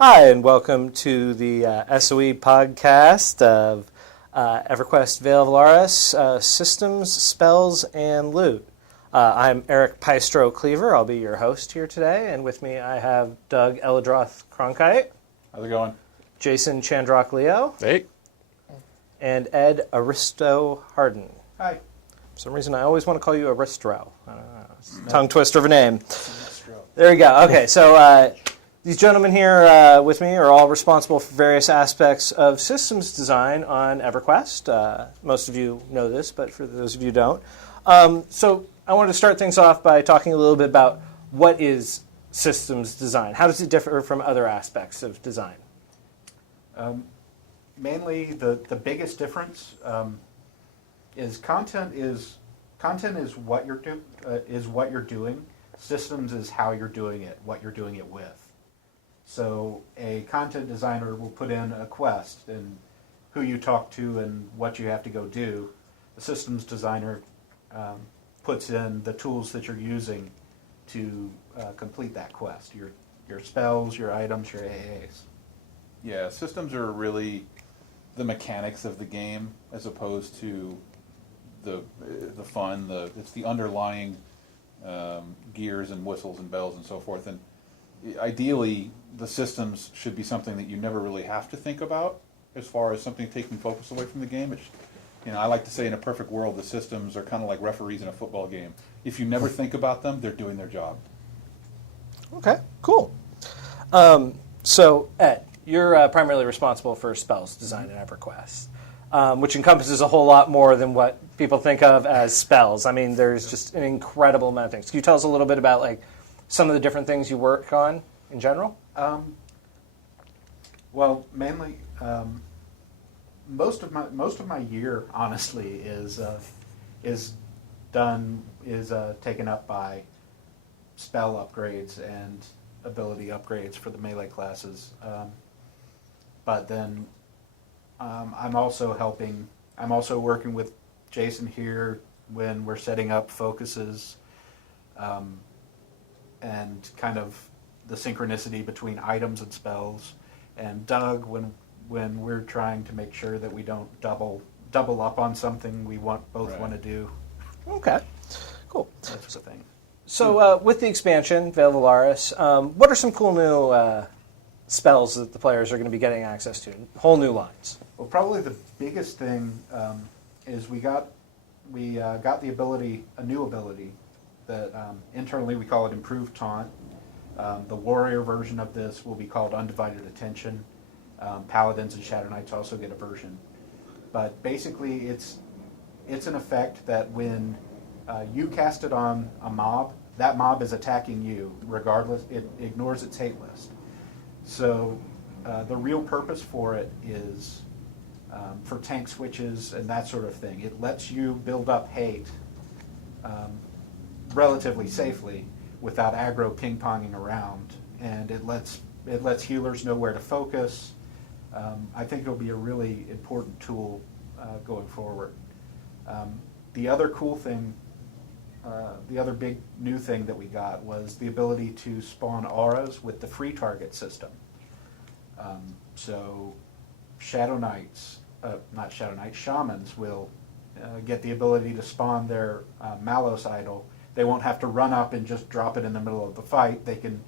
Hi, and welcome to the SOE podcast of EverQuest Veil of Alaris, Systems, Spells, and Loot. I'm Eric Piestro Cleaver. I'll be your host here today, and with me I have Doug Elidroth Cronkhite. How's it going? Jason Chandrok Leo. Hey. And Ed Aristo Hardin. Hi. For some reason I always want to call you Aristo. I don't know. It's a tongue twister of a name. There we go. Okay, so these gentlemen here with me are all responsible for various aspects of systems design on EverQuest. Most of you know this, but for those of you who don't. So I wanted to start things off by talking a little bit about what is systems design. How does it differ from other aspects of design? Mainly, the biggest difference is content is what you're doing. Systems is how you're doing it, what you're doing it with. So a content designer will put in a quest and who you talk to and what you have to go do. A systems designer puts in the tools that you're using to complete that quest. Your spells, your items, your AAs. Yeah, systems are really the mechanics of the game as opposed to the fun. It's the underlying gears and whistles and bells and so forth. And ideally, the systems should be something that you never really have to think about as far as something taking focus away from the game. I like to say in a perfect world, the systems are kind of like referees in a football game. If you never think about them, they're doing their job. Okay, cool. So, Ed, you're primarily responsible for spells design in EverQuest, which encompasses a whole lot more than what people think of as spells. I mean, there's just an incredible amount of things. Can you tell us a little bit about some of the different things you work on in general? Well, mainly, most of my year, honestly, is taken up by spell upgrades and ability upgrades for the melee classes. But then I'm also working with Jason here when we're setting up focuses and kind of the synchronicity between items and spells, and Doug when we're trying to make sure that we don't double up on something we both want to do. Okay, cool. That's the thing. So with the expansion, Veil of Alaris, what are some cool new spells that the players are going to be getting access to? Whole new lines. Well, probably the biggest thing is we got the ability, a new ability that internally we call it Improved Taunt. The warrior version of this will be called Undivided Attention. Paladins and Shadow Knights also get a version. But basically it's an effect that when you cast it on a mob, that mob is attacking you regardless. It ignores its hate list. So the real purpose for it is for tank switches and that sort of thing. It lets you build up hate relatively safely without aggro ping-ponging around, and it lets healers know where to focus. I think it'll be a really important tool going forward. The other cool thing, the other big new thing that we got was the ability to spawn auras with the free target system. So shamans will get the ability to spawn their Malos idol. They won't have to run up and just drop it in the middle of the fight. They can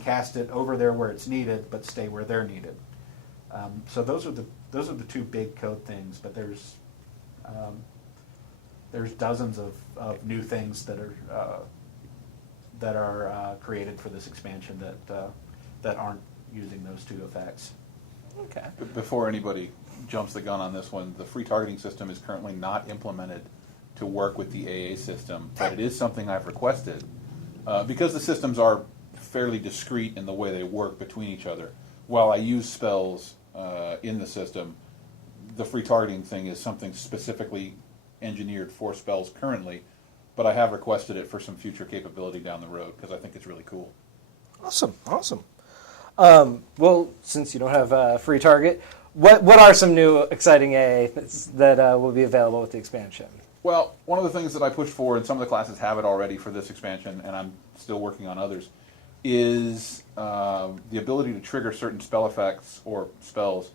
cast it over there where it's needed, but stay where they're needed. So those are the two big code things. But there's dozens of new things that are created for this expansion that aren't using those two effects. Okay. Before anybody jumps the gun on this one, the free targeting system is currently not implemented to work with the AA system, but it is something I've requested. Because the systems are fairly discrete in the way they work between each other, while I use spells in the system, the free targeting thing is something specifically engineered for spells currently, but I have requested it for some future capability down the road because I think it's really cool. Awesome. Well, since you don't have a free target, what are some new exciting AA that will be available with the expansion? Well, one of the things that I pushed for, and some of the classes have it already for this expansion, and I'm still working on others, is the ability to trigger certain spell effects or spells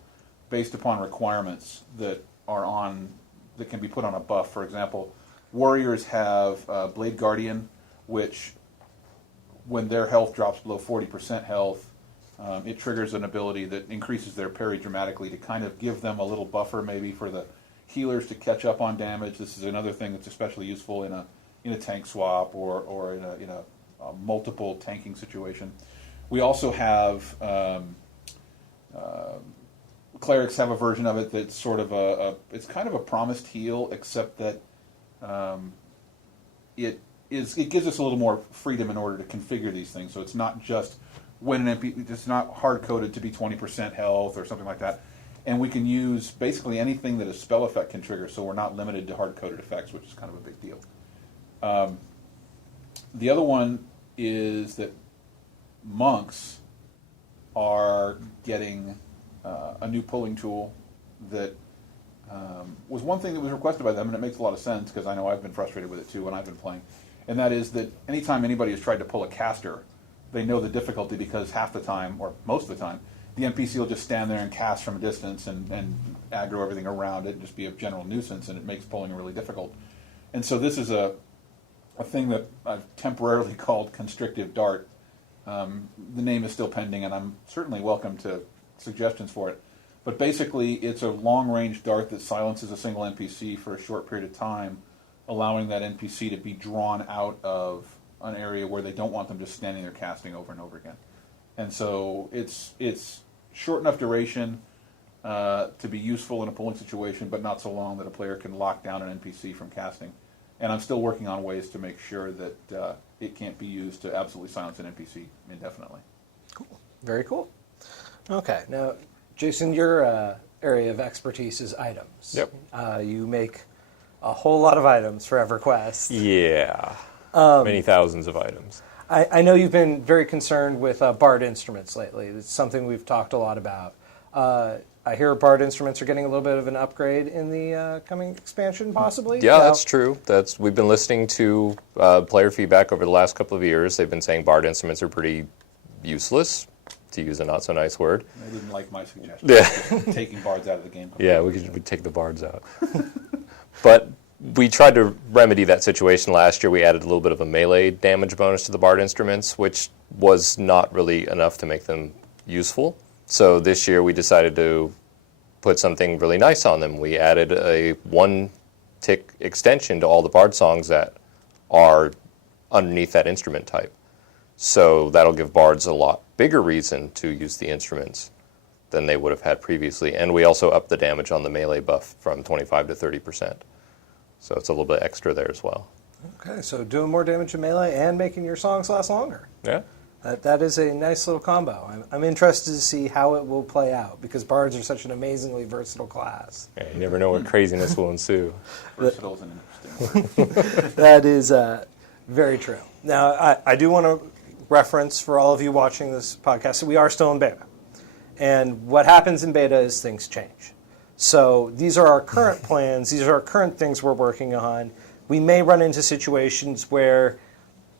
based upon requirements that can be put on a buff. For example, warriors have Blade Guardian, which when their health drops below 40% health, it triggers an ability that increases their parry dramatically to kind of give them a little buffer maybe for the healers to catch up on damage. This is another thing that's especially useful in a tank swap or in a multiple tanking situation. We also have clerics have a version of it that's sort of it's kind of a promised heal, except that it gives us a little more freedom in order to configure these things. So it's not just when an NPC, it's not hard coded to be 20% health or something like that. And we can use basically anything that a spell effect can trigger, so we're not limited to hard coded effects, which is kind of a big deal. The other one is that monks are getting a new pulling tool that was one thing that was requested by them, and it makes a lot of sense because I know I've been frustrated with it too when I've been playing. And that is that anytime anybody has tried to pull a caster, they know the difficulty because half the time, or most of the time, the NPC will just stand there and cast from a distance and aggro everything around it and just be a general nuisance, and it makes pulling really difficult. And so this is a thing that I've temporarily called Constrictive Dart. The name is still pending, and I'm certainly welcome to suggestions for it. But basically, it's a long-range dart that silences a single NPC for a short period of time, allowing that NPC to be drawn out of an area where they don't want them just standing there casting over and over again. And so it's short enough duration to be useful in a pulling situation, but not so long that a player can lock down an NPC from casting. And I'm still working on ways to make sure that it can't be used to absolutely silence an NPC indefinitely. Cool. Very cool. Okay. Now, Jason, your area of expertise is items. Yep. You make a whole lot of items for EverQuest. Yeah. Many thousands of items. I know you've been very concerned with Bard instruments lately. It's something we've talked a lot about. I hear Bard instruments are getting a little bit of an upgrade in the coming expansion, possibly? Yeah, that's true. We've been listening to player feedback over the last couple of years. They've been saying Bard instruments are pretty useless, to use a not-so-nice word. They didn't like my suggestion. Yeah. Just taking bards out of the game. Yeah, we'd take the bards out. But we tried to remedy that situation last year. We added a little bit of a melee damage bonus to the bard instruments, which was not really enough to make them useful. So this year we decided to put something really nice on them. We added a one-tick extension to all the bard songs that are underneath that instrument type. So that'll give bards a lot bigger reason to use the instruments than they would have had previously. And we also upped the damage on the melee buff from 25 to 30%. So it's a little bit extra there as well. Okay, so doing more damage in melee and making your songs last longer. Yeah. That is a nice little combo. I'm interested to see how it will play out, because bards are such an amazingly versatile class. Yeah, you never know what craziness will ensue. Versatile is an interesting word. That is very true. Now, I do want to reference for all of you watching this podcast that we are still in beta. And what happens in beta is things change. So these are our current plans. These are our current things we're working on. We may run into situations where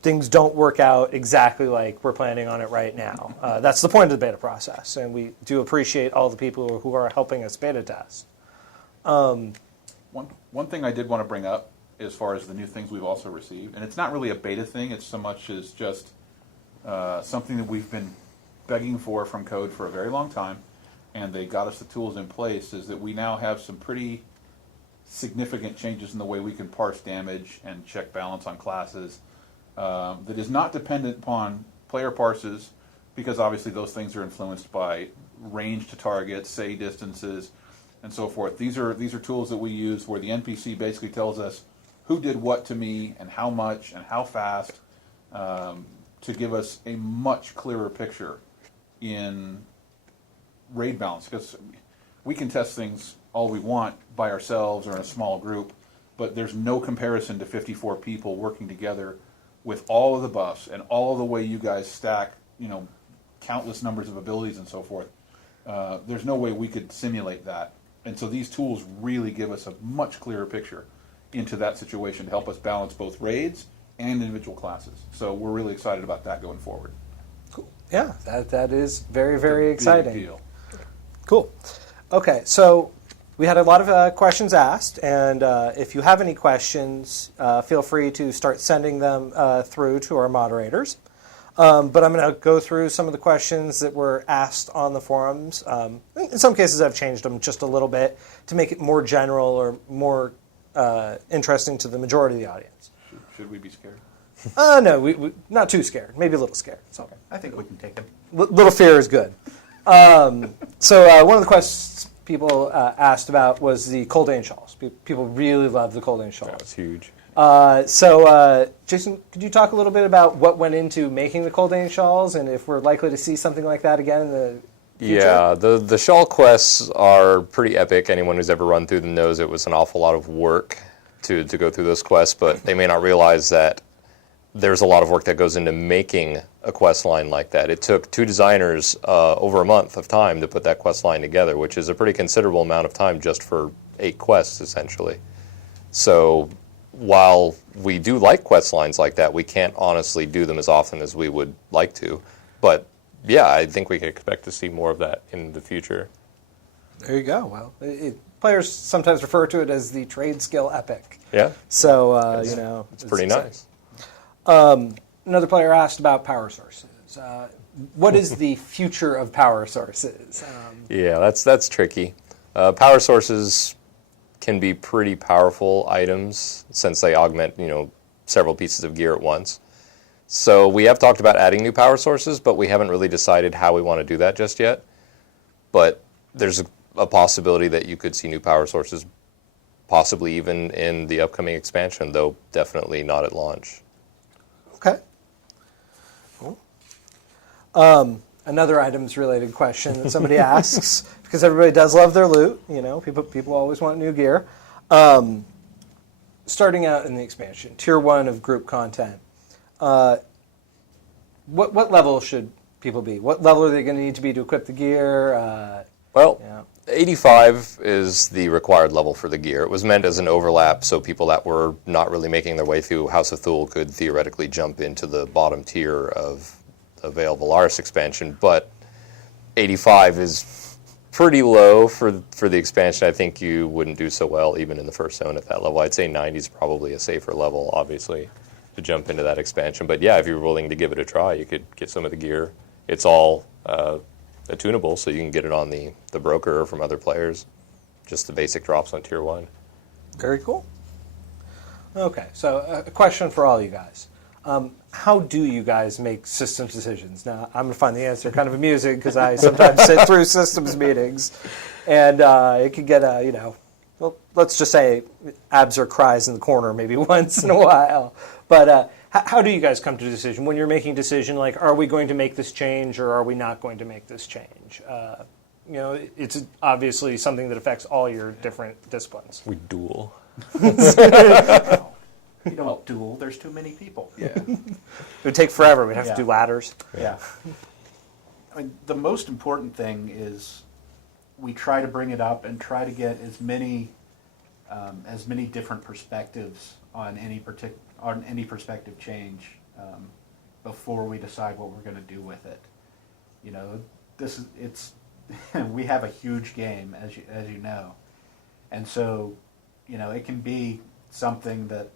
things don't work out exactly like we're planning on it right now. That's the point of the beta process, and we do appreciate all the people who are helping us beta test. One thing I did want to bring up as far as the new things we've also received, and it's not really a beta thing, it's so much as just something that we've been begging for from Code for a very long time, and they got us the tools in place, is that we now have some pretty significant changes in the way we can parse damage and check balance on classes that is not dependent upon player parses, because obviously those things are influenced by range to target, say distances, and so forth. These are tools that we use where the NPC basically tells us who did what to me and how much and how fast, to give us a much clearer picture in raid balance, because we can test things all we want by ourselves or in a small group, but there's no comparison to 54 people working together with all of the buffs and all of the way you guys stack, countless numbers of abilities and so forth. There's no way we could simulate that. And so these tools really give us a much clearer picture into that situation to help us balance both raids and individual classes. So we're really excited about that going forward. Yeah, that is very, very exciting. Big deal. Cool. Okay, so we had a lot of questions asked, and if you have any questions, feel free to start sending them through to our moderators. But I'm going to go through some of the questions that were asked on the forums. In some cases, I've changed them just a little bit to make it more general or more interesting to the majority of the audience. Should we be scared? No, we not too scared. Maybe a little scared. So. I think we can take it. Little fear is good. So one of the questions people asked about was the Coldane shawls. People really love the Coldane shawls. That was huge. So Jason, could you talk a little bit about what went into making the Coldane shawls and if we're likely to see something like that again in the future? Yeah, the shawl quests are pretty epic. Anyone who's ever run through them knows it was an awful lot of work to go through those quests, but they may not realize that there's a lot of work that goes into making a quest line like that. It took 2 designers over a month of time to put that quest line together, which is a pretty considerable amount of time just for 8 quests, essentially. So while we do like quest lines like that, we can't honestly do them as often as we would like to. But yeah, I think we can expect to see more of that in the future. There you go. Well, players sometimes refer to it as the trade skill epic. Yeah. So, it's pretty exciting. nice. Another player asked about power sources. What is the future of power sources? Yeah, that's tricky. Power sources can be pretty powerful items since they augment, several pieces of gear at once. So we have talked about adding new power sources, but we haven't really decided how we want to do that just yet. But there's a possibility that you could see new power sources, possibly even in the upcoming expansion, though definitely not at launch. Okay. Cool. Another items-related question that somebody asks, because everybody does love their loot. People always want new gear. Starting out in the expansion, Tier 1 of group content, what level should people be? What level are they going to need to be to equip the gear? 85 is the required level for the gear. It was meant as an overlap, so people that were not really making their way through House of Thule could theoretically jump into the bottom tier of the Veil of Alaris expansion. But 85 is pretty low for the expansion. I think you wouldn't do so well even in the first zone at that level. I'd say 90 is probably a safer level, obviously, to jump into that expansion. But yeah, if you're willing to give it a try, you could get some of the gear. It's all attunable, so you can get it on the broker or from other players. Just the basic drops on Tier 1. Very cool. Okay, so a question for all you guys. How do you guys make systems decisions? Now, I'm going to find the answer kind of amusing because I sometimes sit through systems meetings, and it could get, well, let's just say Abzer cries in the corner maybe once in a while. But how do you guys come to a decision? When you're making a decision, like, are we going to make this change or are we not going to make this change? It's obviously something that affects all your different disciplines. We duel. You don't duel. There's too many people. Yeah. It would take forever. We'd have to do ladders. Yeah. I mean, the most important thing is we try to bring it up and try to get as many different perspectives on any perspective change before we decide what we're going to do with it. We have a huge game, as you know, and so it can be something that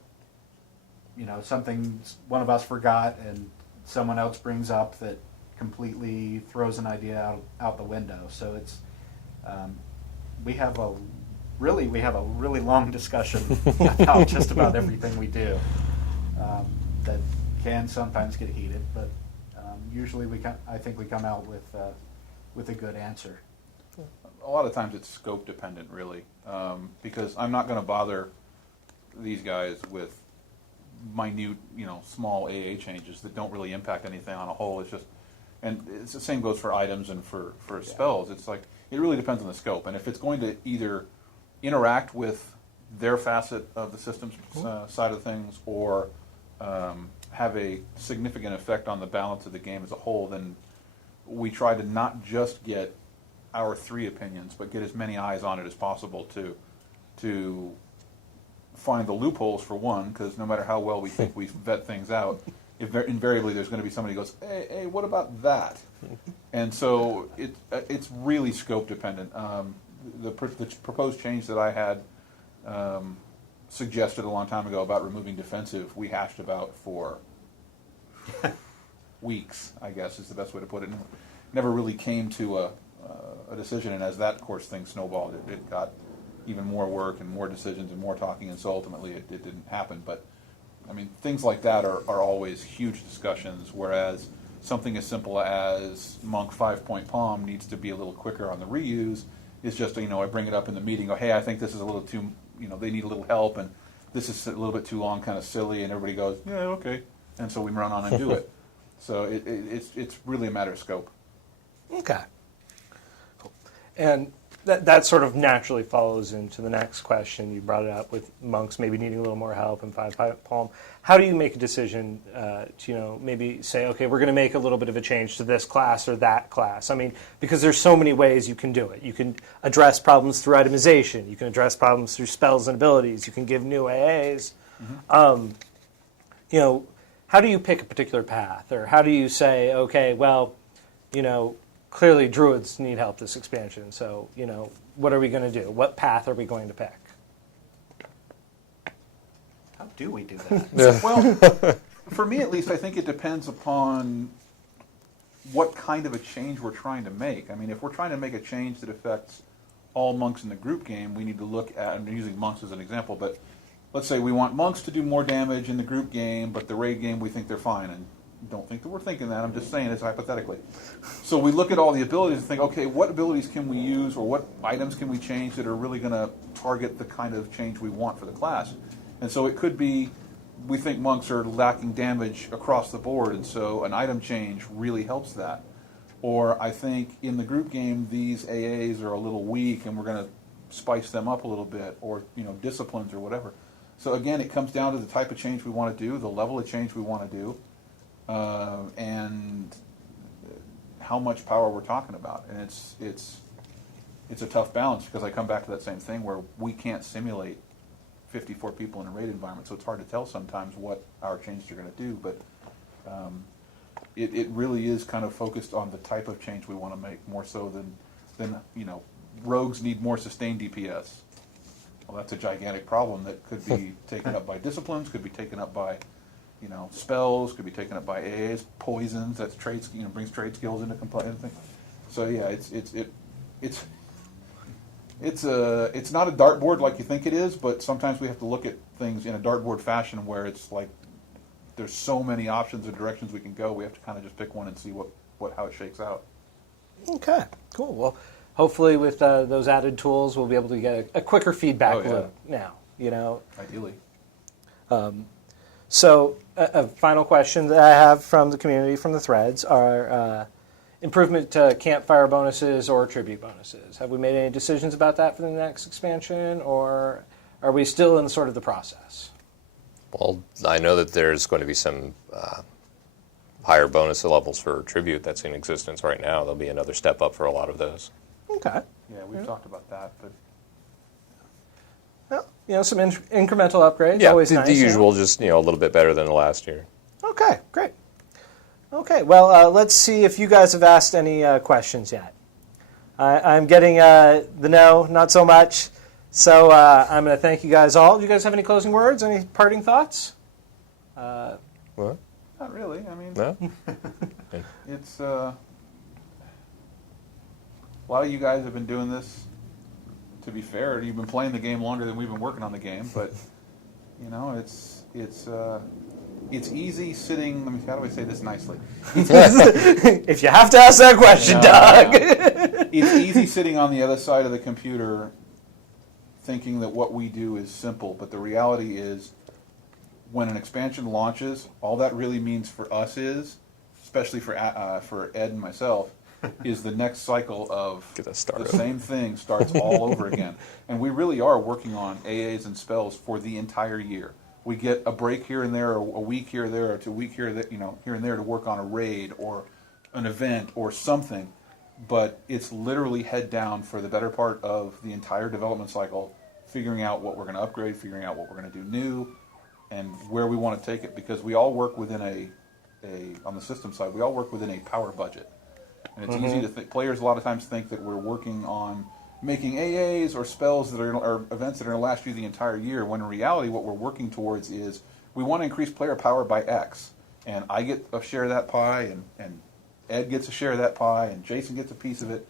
something one of us forgot and someone else brings up that completely throws an idea out the window. So it's we have a really long discussion about just about everything we do that can sometimes get heated, but usually I think we come out with a good answer. A lot of times it's scope dependent, really, because I'm not going to bother these guys with minute, small AA changes that don't really impact anything on a whole. It's just, and it's the same goes for items and for spells. It's like it really depends on the scope, and if it's going to either interact with their facet of the systems side of things or have a significant effect on the balance of the game as a whole, then we try to not just get our 3 opinions, but get as many eyes on it as possible to find the loopholes for one, because no matter how well we think we vet things out, invariably there's going to be somebody who goes, hey, what about that? And so it's really scope dependent. The proposed change that I had suggested a long time ago about removing defensive, we hashed about for weeks, I guess is the best way to put it. Never really came to a decision, and as that course thing snowballed, it got even more work and more decisions and more talking, and so ultimately it didn't happen. But I mean, things like that are always huge discussions, whereas something as simple as Monk 5-point palm needs to be a little quicker on the reuse. It's just, I bring it up in the meeting, go, hey, I think this is a little too, they need a little help, and this is a little bit too long, kind of silly, and everybody goes, yeah, okay. And so we run on and do it. So it's really a matter of scope. Okay. Cool. And that sort of naturally follows into the next question. You brought it up with monks maybe needing a little more help and 5-point palm. How do you make a decision to, maybe say, okay, we're going to make a little bit of a change to this class or that class? I mean, because there's so many ways you can do it. You can address problems through itemization. You can address problems through spells and abilities. You can give new AAs. Mm-hmm. How do you pick a particular path? Or how do you say, okay, well, clearly druids need help this expansion, so, what are we going to do? What path are we going to pick? How do we do that? Well, for me at least, I think it depends upon what kind of a change we're trying to make. I mean, if we're trying to make a change that affects all monks in the group game, we need to look at, I'm using monks as an example, but let's say we want monks to do more damage in the group game, but the raid game we think they're fine, and don't think that we're thinking that, I'm just saying it's hypothetically. So we look at all the abilities and think, okay, what abilities can we use or what items can we change that are really going to target the kind of change we want for the class? And so it could be, we think monks are lacking damage across the board, and so an item change really helps that. Or I think in the group game, these AAs are a little weak and we're going to spice them up a little bit, or disciplines or whatever. So again, it comes down to the type of change we want to do, the level of change we want to do, and how much power we're talking about. And it's a tough balance, because I come back to that same thing where we can't simulate 54 people in a raid environment, so it's hard to tell sometimes what our changes are going to do. But it really is kind of focused on the type of change we want to make, more so than rogues need more sustained DPS. Well, that's a gigantic problem that could be taken up by disciplines, could be taken up by spells, could be taken up by AAs, poisons. That's trade, brings trade skills into compliance. So yeah, it's not a dartboard like you think it is, but sometimes we have to look at things in a dartboard fashion where it's like there's so many options and directions we can go. We have to kind of just pick one and see how it shakes out. Okay, cool. Well, hopefully with those added tools, we'll be able to get a quicker feedback loop now. Ideally. So a final question that I have from the community, from the threads, are improvement to campfire bonuses or tribute bonuses. Have we made any decisions about that for the next expansion, or are we still in sort of the process? Well, I know that there's going to be some higher bonus levels for tribute that's in existence right now. There'll be another step up for a lot of those. Okay. Yeah, we've talked about that, but well, some incremental upgrades. Yeah, always nice. The usual, just a little bit better than the last year. Okay, great. Okay, well, let's see if you guys have asked any questions yet. I'm getting the no, not so much. So I'm going to thank you guys all. Do you guys have any closing words? Any parting thoughts? What? not really. I mean, No? it's a lot of you guys have been doing this. To be fair, you've been playing the game longer than we've been working on the game, but you know, it's easy sitting. Let me. How do I say this nicely? If you have to ask that question, Doug. It's easy sitting on the other side of the computer, thinking that what we do is simple, but the reality is, when an expansion launches, all that really means for us is, especially for Ed and myself, is the next cycle of the same thing starts all over again. And we really are working on AAs and spells for the entire year. We get a break here and there, or a week here or there, or a week here, here and there to work on a raid or an event or something. But it's literally head down for the better part of the entire development cycle, figuring out what we're going to upgrade, figuring out what we're going to do new, and where we want to take it. Because we all work within on the system side, we all work within a power budget. And it's easy to think, players a lot of times think that we're working on making AAs or spells that are, or events that are going to last you the entire year, when in reality what we're working towards is we want to increase player power by X. And I get a share of that pie, and Ed gets a share of that pie, and Jason gets a piece of it.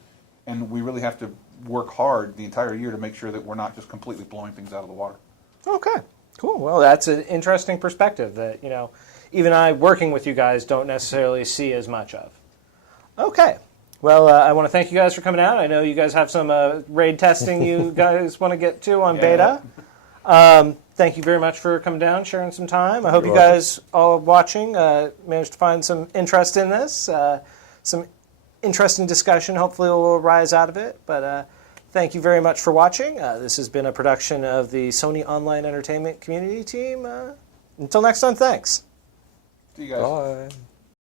And we really have to work hard the entire year to make sure that we're not just completely blowing things out of the water. Okay, cool. Well, that's an interesting perspective that, even I, working with you guys, don't necessarily see as much of. Okay. Well, I want to thank you guys for coming out. I know you guys have some raid testing you guys want to get to on beta. Thank you very much for coming down, sharing some time. I hope you guys all watching managed to find some interest in this, some interesting discussion. Hopefully will rise out of it. But thank you very much for watching. This has been a production of the Sony Online Entertainment Community Team. Until next time, thanks. See you guys. Bye.